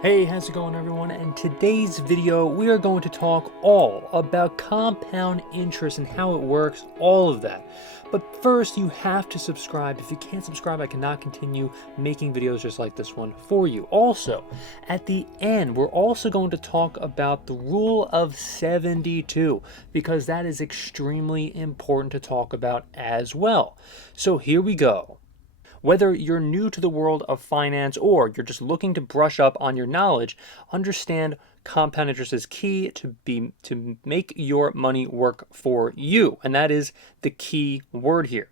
Hey, how's it going everyone? In today's video, we are going to talk all about compound interest and how it works, all of that. But first, you have to subscribe. If you can't subscribe, I cannot continue making videos just like this one for you. Also, at the end, we're also going to talk about the rule of 72, because that is extremely important to talk about as well. So here we go. Whether you're new to the world of finance or you're just looking to brush up on your knowledge, understand compound interest is key to make your money work for you. And that is the key word here,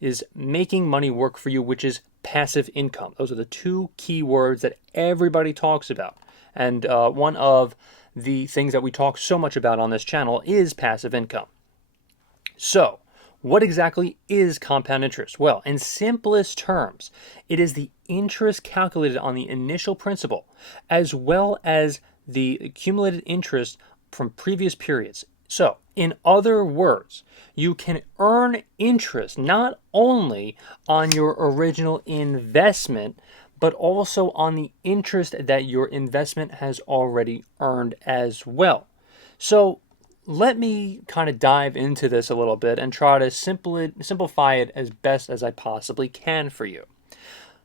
is making money work for you, which is passive income. Those are the two key words that everybody talks about. And one of the things that we talk so much about on this channel is passive income. So, what exactly is compound interest? Well, in simplest terms, it is the interest calculated on the initial principal, as well as the accumulated interest from previous periods. So, in other words, you can earn interest not only on your original investment, but also on the interest that your investment has already earned as well. So, let me kind of dive into this a little bit and try to simplify it as best as I possibly can for you.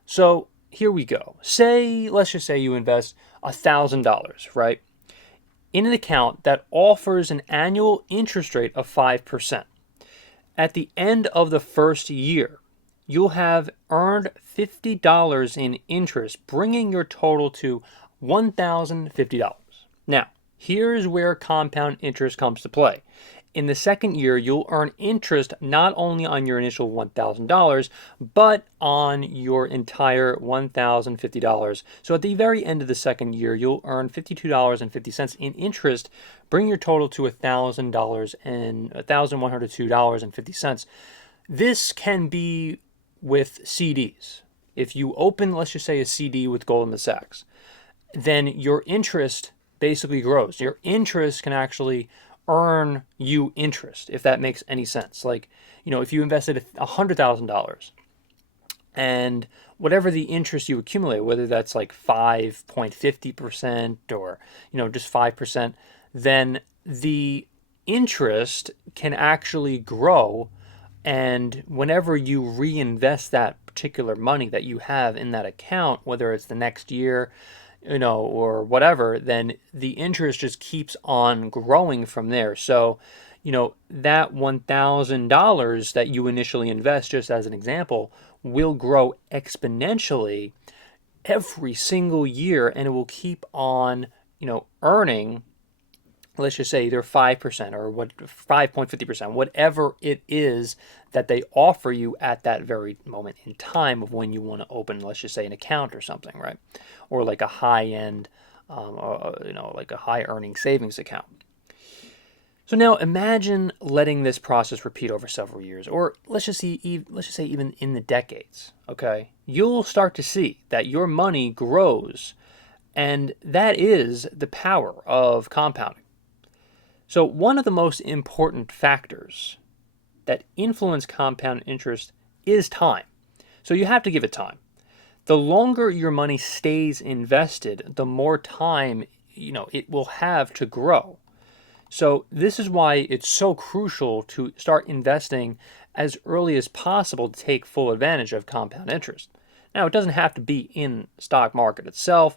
So here we go. Let's just say you invest $1,000, right, in an account that offers an annual interest rate of 5%. At the end of the first year, you'll have earned $50 in interest, bringing your total to $1,050. Now, here's where compound interest comes to play. In the second year, you'll earn interest not only on your initial $1,000, but on your entire $1,050. So at the very end of the second year, you'll earn $52.50 in interest, bringing your total to $1,000 and $1,102.50. This can be with CDs. If you open, let's just say, a CD with Goldman Sachs, then your interest basically grows. Your interest can actually earn you interest, if that makes any sense. Like, if you invested $100,000 and whatever the interest you accumulate, whether that's like 5.50% or, just 5%, then the interest can actually grow. And whenever you reinvest that particular money that you have in that account, whether it's the next year, or whatever, then the interest just keeps on growing from there. So, that $1,000 that you initially invest, just as an example, will grow exponentially every single year, and it will keep on, earning, let's just say, either 5% or 5.50%, whatever it is that they offer you at that very moment in time of when you want to open, let's just say, an account or something, right? Or like a high-end, like a high-earning savings account. So now imagine letting this process repeat over several years, or let's just say even in the decades. Okay, you'll start to see that your money grows, and that is the power of compounding. So one of the most important factors that influence compound interest is time. So you have to give it time. The longer your money stays invested, the more time, it will have to grow. So this is why it's so crucial to start investing as early as possible to take full advantage of compound interest. Now, it doesn't have to be in the stock market itself.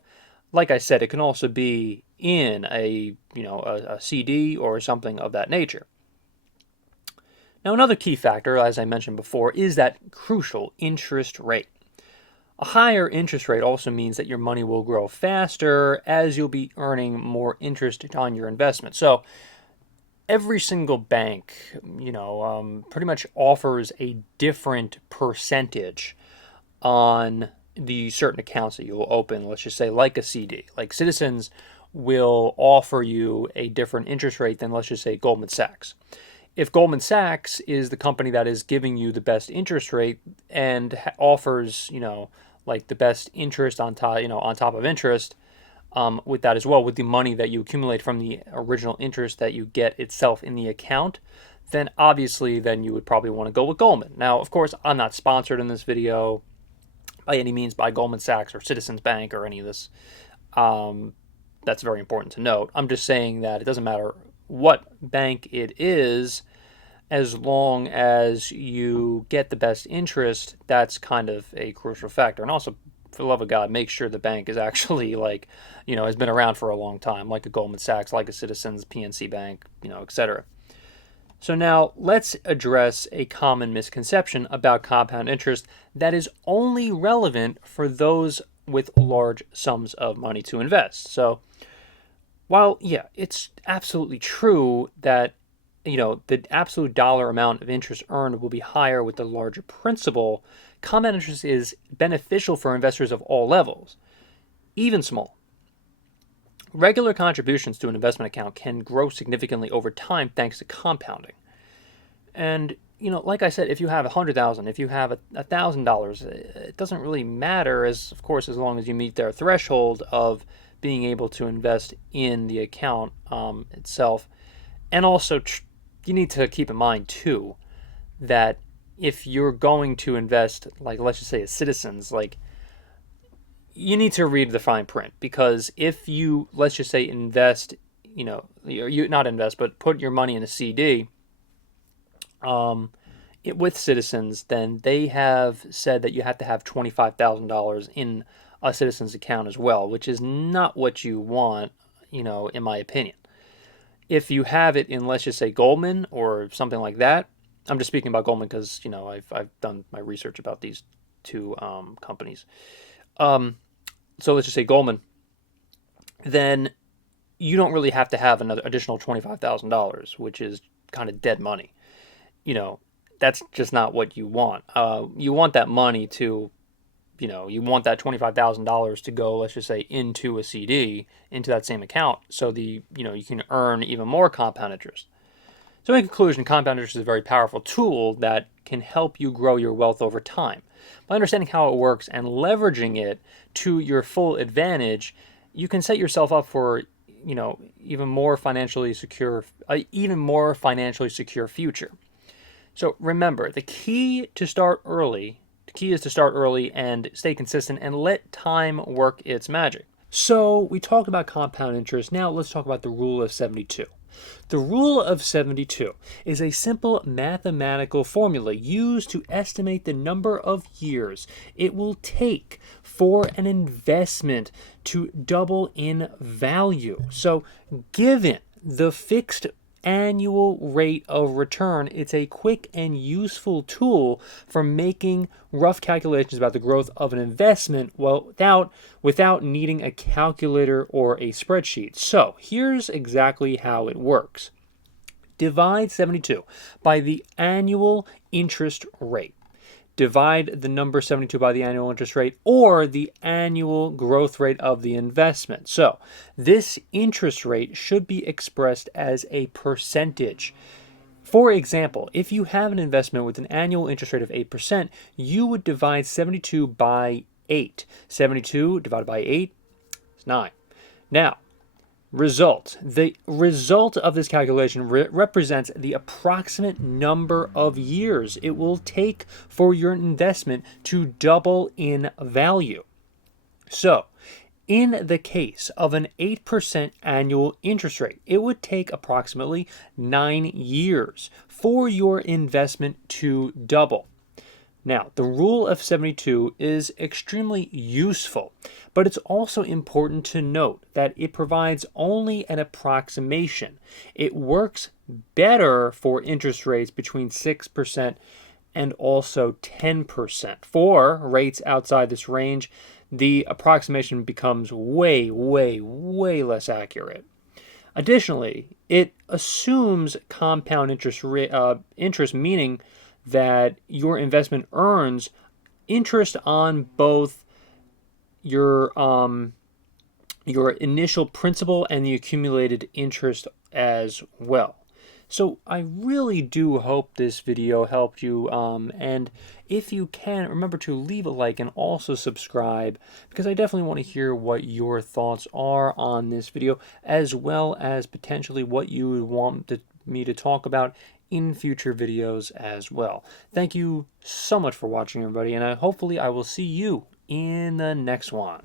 Like I said, it can also be in a CD or something of that nature. Now, another key factor, as I mentioned before, is that crucial interest rate. A higher interest rate also means that your money will grow faster, as you'll be earning more interest on your investment. So every single bank, pretty much offers a different percentage on the certain accounts that you will open. Let's just say like a CD. Like Citizens will offer you a different interest rate than, let's just say, Goldman Sachs. If Goldman Sachs is the company that is giving you the best interest rate and offers, like the best interest on top of interest, with that as well, with the money that you accumulate from the original interest that you get itself in the account, then obviously you would probably want to go with Goldman. Now, of course, I'm not sponsored in this video by any means by Goldman Sachs or Citizens Bank or any of this That's very important to note. I'm just saying that it doesn't matter what bank it is, as long as you get the best interest. That's kind of a crucial factor. And also, for the love of God, make sure the bank is actually like, has been around for a long time, like a Goldman Sachs, like a Citizens, PNC Bank, etc. So now let's address a common misconception about compound interest that is only relevant for those with large sums of money to invest. So while, yeah, it's absolutely true that the absolute dollar amount of interest earned will be higher with the larger principal, compound interest is beneficial for investors of all levels, even small. Regular contributions to an investment account can grow significantly over time thanks to compounding. And like I said, if you have 100,000, if you have $1,000, it doesn't really matter, as of course, as long as you meet their threshold of being able to invest in the account itself. And also, you need to keep in mind too that if you're going to invest, like let's just say as Citizens, like you need to read the fine print, because if you, let's just say, invest, you not invest, but put your money in a CD with Citizens, then they have said that you have to have $25,000 in a Citizens account as well, which is not what you want, in my opinion. If you have it in, let's just say, Goldman or something like that, I'm just speaking about Goldman because, I've done my research about these two companies. So let's just say Goldman, then you don't really have to have another additional $25,000, which is kind of dead money. That's just not what you want. You want that money to, you want that $25,000 to go, let's just say, into a CD, into that same account, so you can earn even more compound interest. So in conclusion, compound interest is a very powerful tool that can help you grow your wealth over time. By understanding how it works and leveraging it to your full advantage, you can set yourself up for, even more financially secure future. So remember, the key is to start early and stay consistent and let time work its magic. So we talked about compound interest. Now let's talk about the rule of 72. The rule of 72 is a simple mathematical formula used to estimate the number of years it will take for an investment to double in value. So given the fixed annual rate of return, it's a quick and useful tool for making rough calculations about the growth of an investment without needing a calculator or a spreadsheet. So here's exactly how it works. Divide 72 by the annual interest rate. Divide the number 72 by the annual interest rate, or the annual growth rate of the investment. So this interest rate should be expressed as a percentage. For example, if you have an investment with an annual interest rate of 8%, you would divide 72 by 8. 72 divided by 8 is 9. Now, the result of this calculation represents the approximate number of years it will take for your investment to double in value. So, in the case of an 8% annual interest rate, it would take approximately 9 years for your investment to double. Now, the rule of 72 is extremely useful, but it's also important to note that it provides only an approximation. It works better for interest rates between 6% and also 10%. For rates outside this range, the approximation becomes way, way, way less accurate. Additionally, it assumes compound interest, meaning that your investment earns interest on both your initial principal and the accumulated interest as well. So I really do hope this video helped you, and if you can, remember to leave a like and also subscribe, because I definitely want to hear what your thoughts are on this video, as well as potentially what you would want me to talk about in future videos as well. Thank you so much for watching, everybody, and hopefully I will see you in the next one.